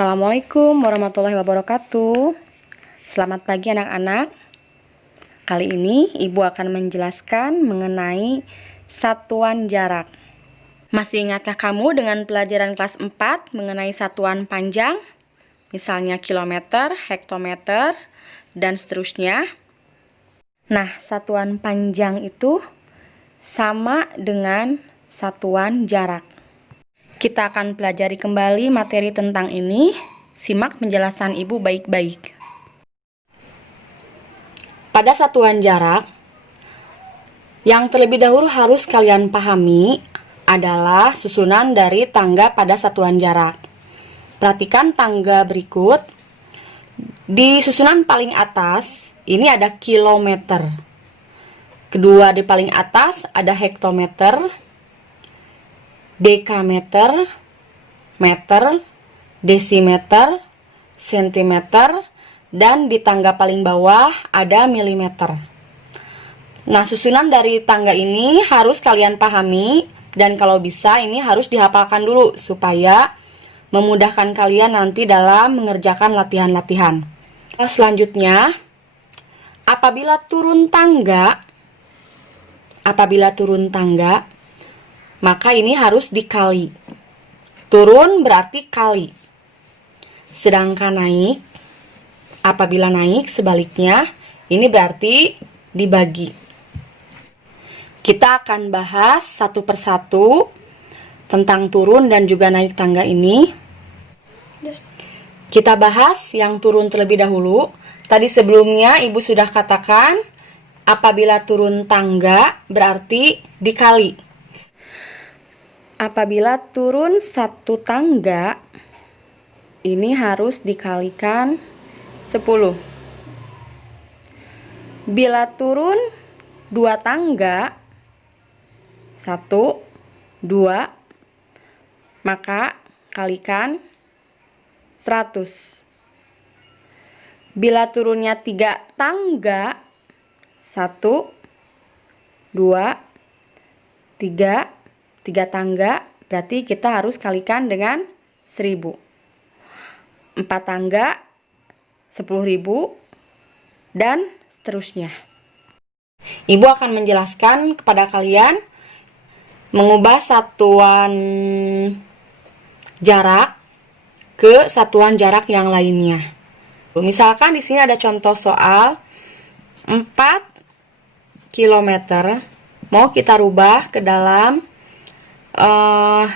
Assalamualaikum warahmatullahi wabarakatuh. Selamat pagi anak-anak. Kali ini Ibu akan menjelaskan mengenai satuan jarak. Masih ingatkah kamu dengan pelajaran kelas 4 mengenai satuan panjang? Misalnya kilometer, hektometer, dan seterusnya. Nah, satuan panjang itu sama dengan satuan jarak. Kita akan pelajari kembali materi tentang ini. Simak penjelasan Ibu baik-baik. Pada satuan jarak, yang terlebih dahulu harus kalian pahami adalah susunan dari tangga pada satuan jarak. Perhatikan tangga berikut. Di susunan paling atas, ini ada kilometer. Kedua di paling atas ada hektometer, dekameter, meter, desimeter, sentimeter, dan di tangga paling bawah ada milimeter. Nah, susunan dari tangga ini harus kalian pahami, dan kalau bisa ini harus dihafalkan dulu supaya memudahkan kalian nanti dalam mengerjakan latihan-latihan. Selanjutnya, apabila turun tangga, maka ini harus dikali. Turun berarti kali. Sedangkan naik, apabila naik sebaliknya, ini berarti dibagi. Kita akan bahas satu persatu tentang turun dan juga naik tangga ini. Kita bahas yang turun terlebih dahulu. Tadi sebelumnya Ibu sudah katakan, apabila turun tangga berarti dikali. Apabila turun satu tangga, ini harus dikalikan 10. Bila turun 2 tangga, 1, 2, maka kalikan 100. Bila turunnya 3 tangga, 1, 2, 3, 3 tangga, berarti kita harus kalikan dengan 1000. 4 tangga, 10.000, dan seterusnya. Ibu akan menjelaskan kepada kalian mengubah satuan jarak ke satuan jarak yang lainnya. Misalkan di sini ada contoh soal 4 km mau kita rubah ke dalam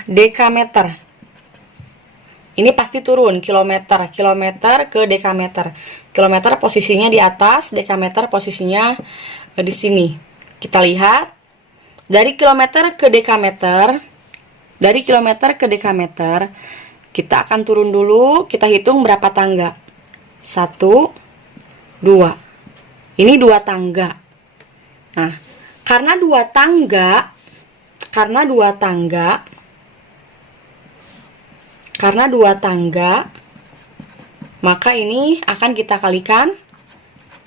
dekameter. Ini pasti turun kilometer ke dekameter. Kilometer posisinya di atas, dekameter posisinya di sini. Kita lihat dari kilometer ke dekameter. Dari kilometer ke dekameter, kita akan turun dulu, kita hitung berapa tangga. 1, 2. Ini 2 tangga. Nah, karena 2 tangga, maka ini akan kita kalikan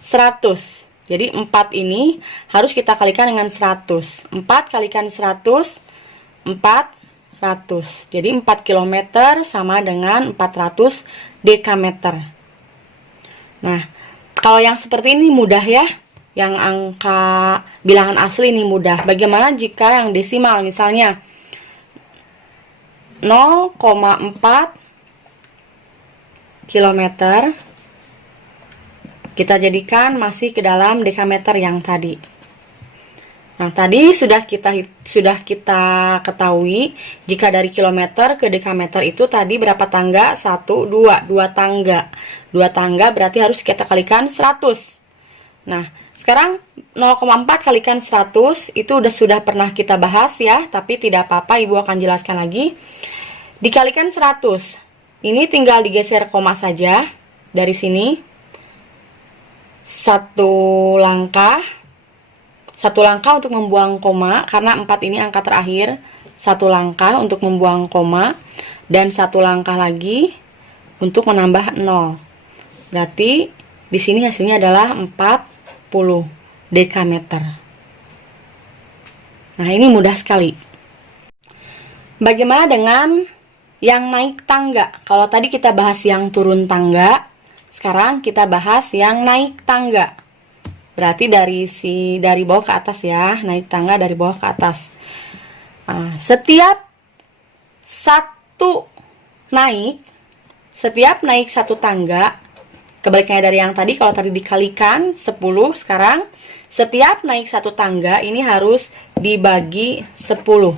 100. Jadi 4 ini harus kita kalikan dengan 100. 4 kalikan 100, 400. Jadi 4 km sama dengan 400 dekameter. Nah, kalau yang seperti ini mudah ya. Yang angka bilangan asli ini mudah. Bagaimana jika yang desimal, misalnya 0,4 km, kita jadikan masih ke dalam dekameter yang tadi. Nah, tadi sudah kita ketahui jika dari kilometer ke dekameter itu tadi berapa tangga? 1, 2 tangga. 2 tangga berarti harus kita kalikan 100. Nah, sekarang 0,4 kalikan 100 itu sudah pernah kita bahas ya, tapi tidak apa-apa, Ibu akan jelaskan lagi. Dikalikan 100. Ini tinggal digeser koma saja dari sini. Satu langkah untuk membuang koma, karena 4 ini angka terakhir. Satu langkah untuk membuang koma, dan satu langkah lagi untuk menambah 0. Berarti di sini hasilnya adalah 40 dekameter. Nah, ini mudah sekali. Bagaimana dengan yang naik tangga. Kalau tadi kita bahas yang turun tangga, sekarang kita bahas yang naik tangga. Berarti dari bawah ke atas ya, naik tangga dari bawah ke atas. Nah, setiap naik satu tangga, kebalikannya dari yang tadi, kalau tadi dikalikan 10, sekarang setiap naik satu tangga ini harus dibagi 10.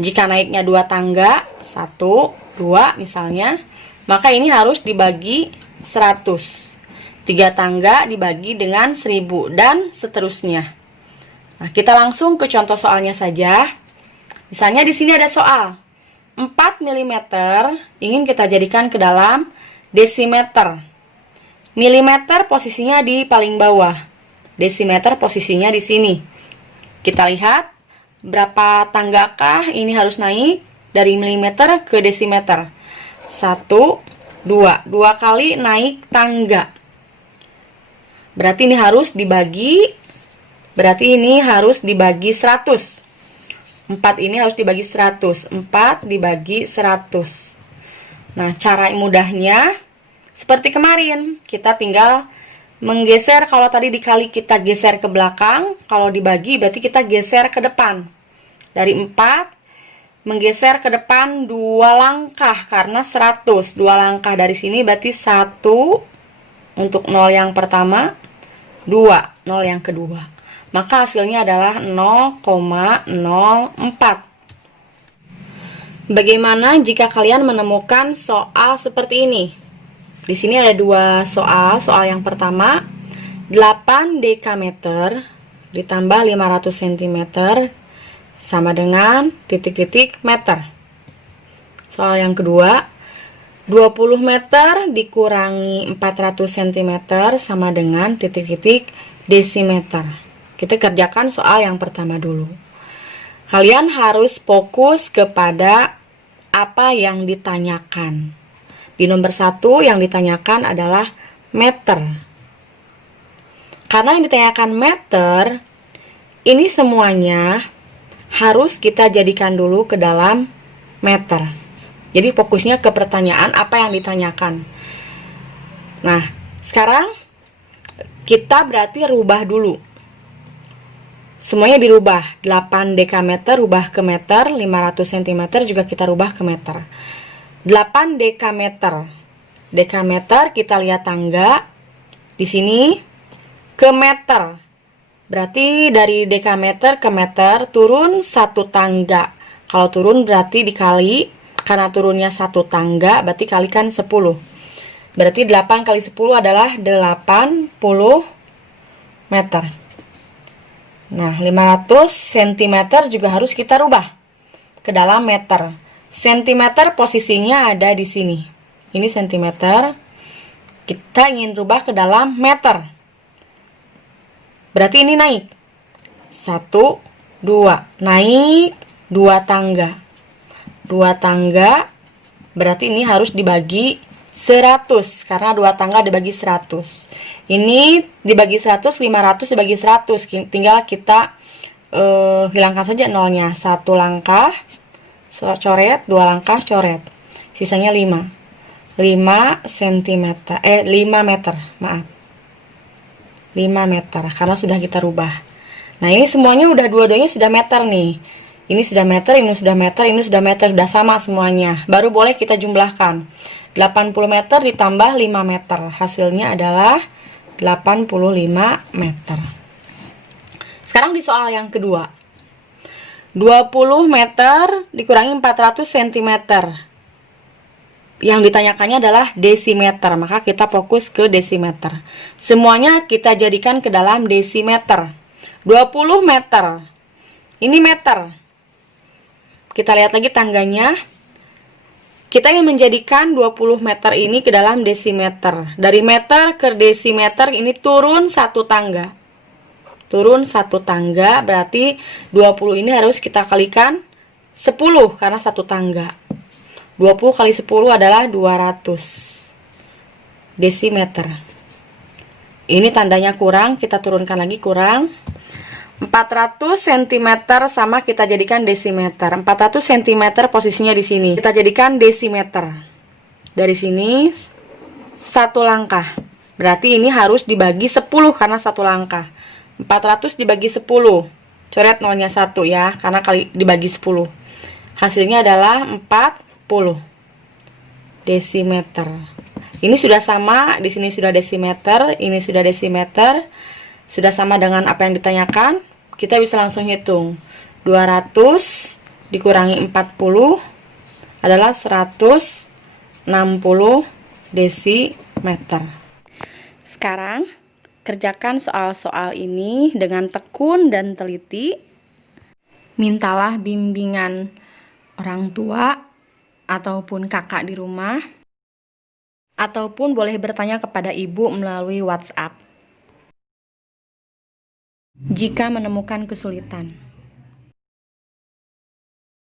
Jika naiknya 2 tangga, 1, 2 misalnya, maka ini harus dibagi 100. 3 tangga dibagi dengan 1000 dan seterusnya. Nah, kita langsung ke contoh soalnya saja. Misalnya di sini ada soal 4 mm ingin kita jadikan ke dalam desimeter. Milimeter posisinya di paling bawah. Desimeter posisinya di sini. Kita lihat berapa tanggakah ini harus naik dari milimeter ke desimeter. 1, 2. 2 kali naik tangga. Berarti ini harus dibagi 100. 4 ini harus dibagi 100. 4 dibagi 100. Nah, cara mudahnya seperti kemarin, kita tinggal menggeser. Kalau tadi dikali kita geser ke belakang, kalau dibagi berarti kita geser ke depan. Dari 4 menggeser ke depan 2 langkah karena 100. 2 langkah dari sini berarti 1 untuk 0 yang pertama, 2 0 yang kedua. Maka hasilnya adalah 0,04. Bagaimana jika kalian menemukan soal seperti ini? Di sini ada 2 soal. Soal yang pertama, 8 dekameter ditambah 500 cm sama dengan titik-titik meter. Soal yang kedua, 20 meter dikurangi 400 cm sama dengan titik-titik desimeter. Kita kerjakan soal yang pertama dulu. Kalian harus fokus kepada apa yang ditanyakan. Di nomor 1 yang ditanyakan adalah meter. Karena yang ditanyakan meter, ini semuanya harus kita jadikan dulu ke dalam meter. Jadi fokusnya ke pertanyaan apa yang ditanyakan. Nah, sekarang kita berarti rubah dulu. Semuanya dirubah. 8 dekameter rubah ke meter, 500 cm juga kita rubah ke meter. 8 dekameter. Dekameter kita lihat tangga di sini ke meter. Berarti dari dekameter ke meter turun 1 tangga. Kalau turun berarti dikali, karena turunnya 1 tangga berarti kalikan 10. Berarti 8 kali 10 adalah 80 meter. Nah, 500 cm juga harus kita rubah ke dalam meter. Sentimeter posisinya ada di sini. Ini sentimeter. Kita ingin rubah ke dalam meter. Berarti ini naik. 1, 2. Naik 2 tangga. 2 tangga. Berarti ini harus dibagi 100. Karena 2 tangga dibagi 100. Ini dibagi 100, 500 dibagi 100. Tinggal kita hilangkan saja nolnya. 1 langkah. Coret, 2 langkah, coret. Sisanya 5. 5 cm, 5 meter, maaf. 5 meter, karena sudah kita rubah. Nah, ini semuanya udah dua-duanya sudah meter nih. Ini sudah meter, ini sudah meter, ini sudah meter, sudah sama semuanya. Baru boleh kita jumlahkan. 80 meter ditambah 5 meter. Hasilnya adalah 85 meter. Sekarang di soal yang kedua. 20 meter dikurangi 400 cm. Yang ditanyakannya adalah desimeter, maka kita fokus ke desimeter. Semuanya kita jadikan ke dalam desimeter. 20 meter. Ini meter. Kita lihat lagi tangganya. Kita ingin menjadikan 20 meter ini ke dalam desimeter. Dari meter ke desimeter ini turun 1 tangga. Turun 1 tangga, berarti 20 ini harus kita kalikan 10 karena 1 tangga. 20 kali 10 adalah 200 desimeter. Ini tandanya kurang, kita turunkan lagi kurang. 400 cm sama kita jadikan desimeter. 400 cm posisinya di sini. Kita jadikan desimeter. Dari sini 1 langkah. Berarti ini harus dibagi 10 karena 1 langkah. 400 dibagi 10. Coret nolnya 1 ya, karena kali dibagi 10. Hasilnya adalah 40 desimeter. Ini sudah sama, di sini sudah desimeter, ini sudah desimeter. Sudah sama dengan apa yang ditanyakan. Kita bisa langsung hitung. 200 dikurangi 40 adalah 160 desimeter. Sekarang, kerjakan soal-soal ini dengan tekun dan teliti. Mintalah bimbingan orang tua ataupun kakak di rumah. Ataupun boleh bertanya kepada ibu melalui WhatsApp jika menemukan kesulitan.